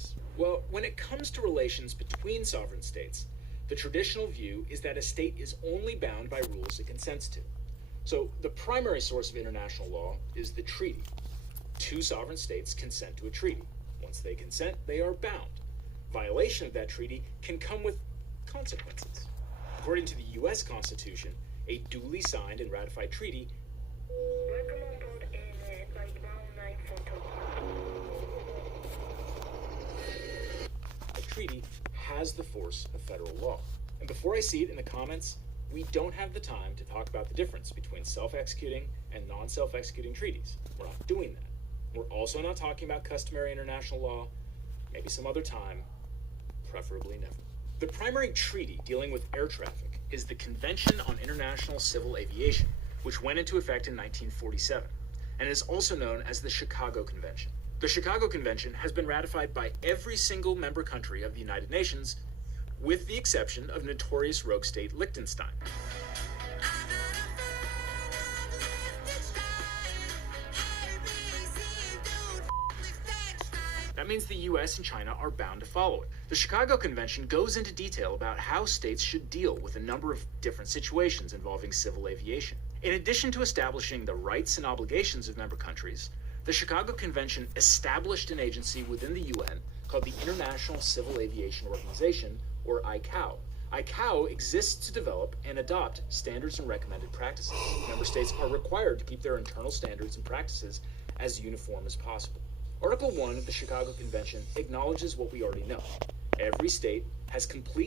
Aramis? Well, when it comes to relations between sovereign states, the traditional view is that a state is only bound by rules it consents to. So the primary source of international law is the treaty. Two sovereign states consent to a treaty. Once they consent, they are bound. Violation of that treaty can come with consequences. According to the U.S. Constitution, a duly signed and ratified treaty has the force of federal law. And before I see it in the comments, we don't have the time to talk about the difference between self-executing and non-self-executing treaties. We're not doing that. We're also not talking about customary international law. Maybe some other time, preferably never. The primary treaty dealing with air traffic is the Convention on International Civil Aviation, which went into effect in 1947, and is also known as the Chicago Convention. The Chicago Convention has been ratified by every single member country of the United Nations, with the exception of notorious rogue state Liechtenstein. That means the US and China are bound to follow it. The Chicago Convention goes into detail about how states should deal with a number of different situations involving civil aviation. In addition to establishing the rights and obligations of member countries, the Chicago Convention established an agency within the UN called the International Civil Aviation Organization, or ICAO. ICAO exists to develop and adopt standards and recommended practices. Member states are required to keep their internal standards and practices as uniform as possible. Article 1 of the Chicago Convention acknowledges what we already know. Every state has complete